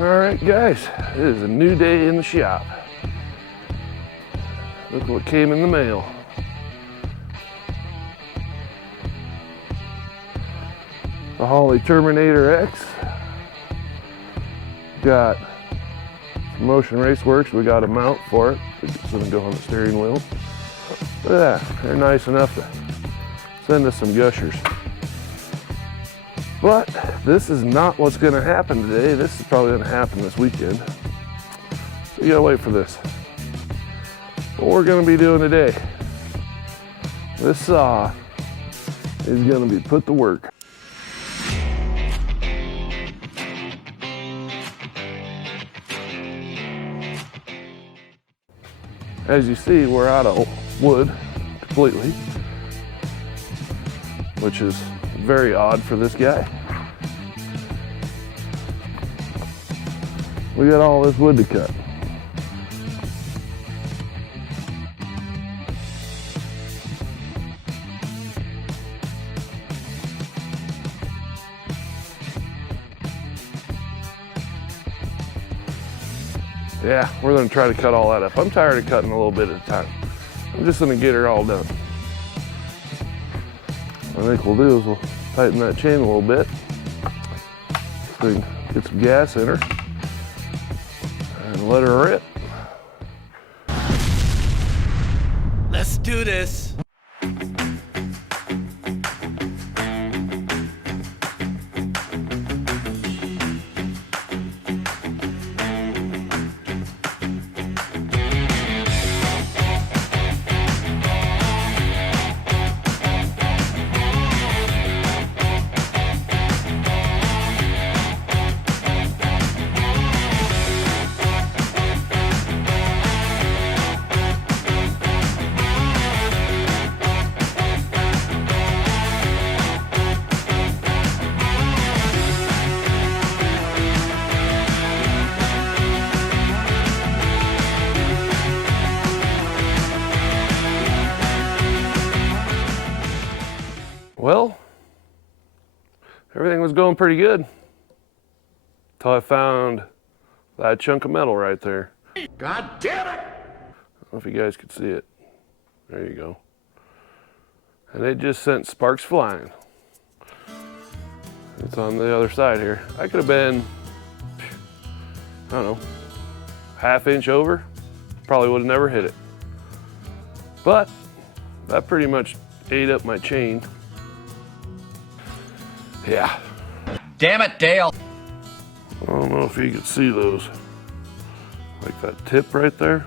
Alright guys, it is a new day in the shop. Look what came in the mail. The Holley Terminator X. Got some Motion Raceworks, we got a mount for it. It's gonna go on the steering wheel. Look at that, they're nice enough to send us some gushers. But this is not what's gonna happen today. This is probably gonna happen this weekend. So you gotta wait for this. What we're gonna be doing today, this saw is gonna be put to work. As you see, we're out of wood completely, which is very odd for this guy. We got all this wood to cut. Yeah, we're gonna try to cut all that up. I'm tired of cutting a little bit at a time. I'm just gonna get her all done. What I think we'll do is we'll tighten that chain a little bit so we can get some gas in her and let her rip. Let's do this. Well, everything was going pretty good until I found that chunk of metal right there. God damn it! I don't know if you guys could see it. There you go. And it just sent sparks flying. It's on the other side here. I could have been, I don't know, ½ inch over. Probably would have never hit it. But that pretty much ate up my chain. Yeah. Damn it, Dale. I don't know if you can see those. Like that tip right there.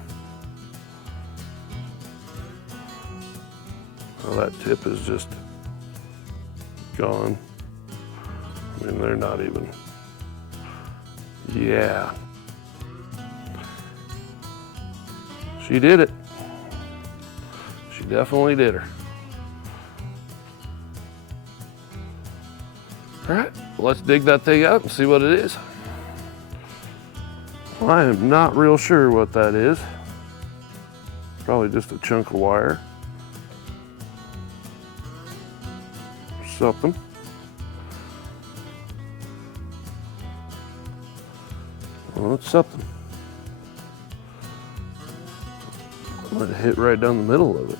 Well, that tip is just gone. I mean, they're not even. Yeah. She did it. She definitely did her. All right, let's dig that thing out and see what it is. I am not real sure what that is. Probably just a chunk of wire. Something. Well, it's something. I'm gonna hit right down the middle of it.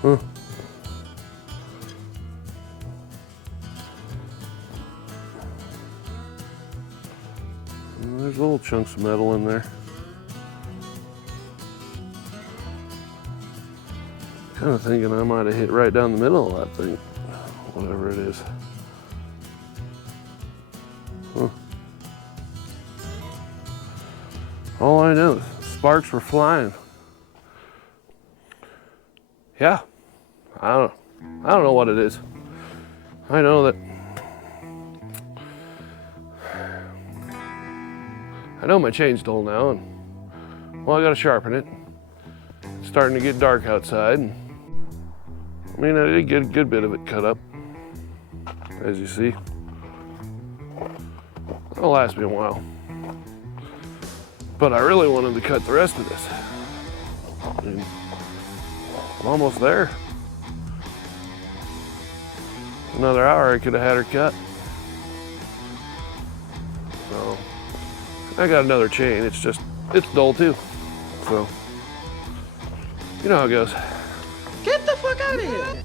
Huh. There's little chunks of metal in there. Kind of thinking I might have hit right down the middle of that thing, whatever it is. Huh. All I know is sparks were flying. Yeah, I don't know what it is. I know that I know my chain's dull now, and well, I gotta sharpen it. It's starting to get dark outside, and I mean, I did get a good bit of it cut up, as you see. It'll last me a while. But I really wanted to cut the rest of this. I mean, I'm almost there. Another hour I could have had her cut. So, I got another chain. It's dull too. So, you know how it goes. Get the fuck out of here!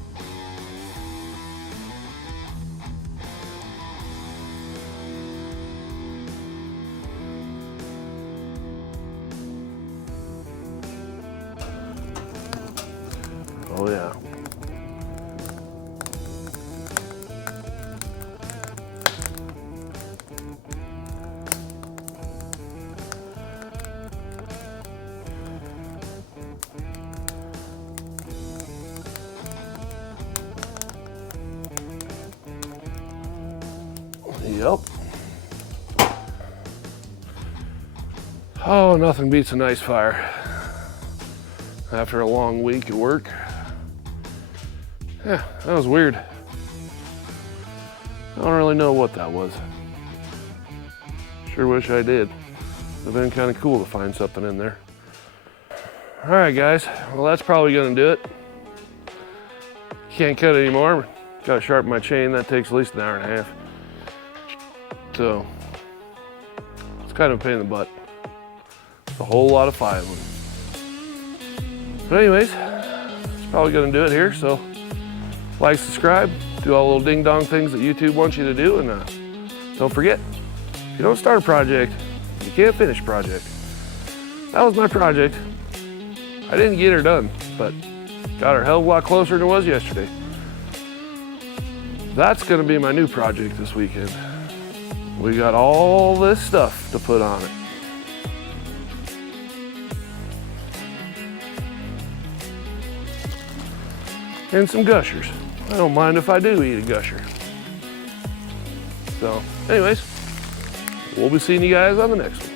Oh yeah. Yep. Oh, nothing beats a nice fire. After a long week at work. Yeah, that was weird. I don't really know what that was. Sure wish I did. It'd been kind of cool to find something in there. All right, guys. Well, that's probably gonna do it. Can't cut anymore. Gotta sharpen my chain. That takes at least an hour and a half. So, it's kind of a pain in the butt. It's a whole lot of firewood. But anyways, it's probably gonna do it here. So, like, subscribe, do all the little ding dong things that YouTube wants you to do, and don't forget, if you don't start a project, you can't finish a project. That was my project. I didn't get her done, but got her a hell of a lot closer than it was yesterday. That's gonna be my new project this weekend. We got all this stuff to put on it. And some gushers. I don't mind if I do eat a gusher. So, anyways, we'll be seeing you guys on the next one.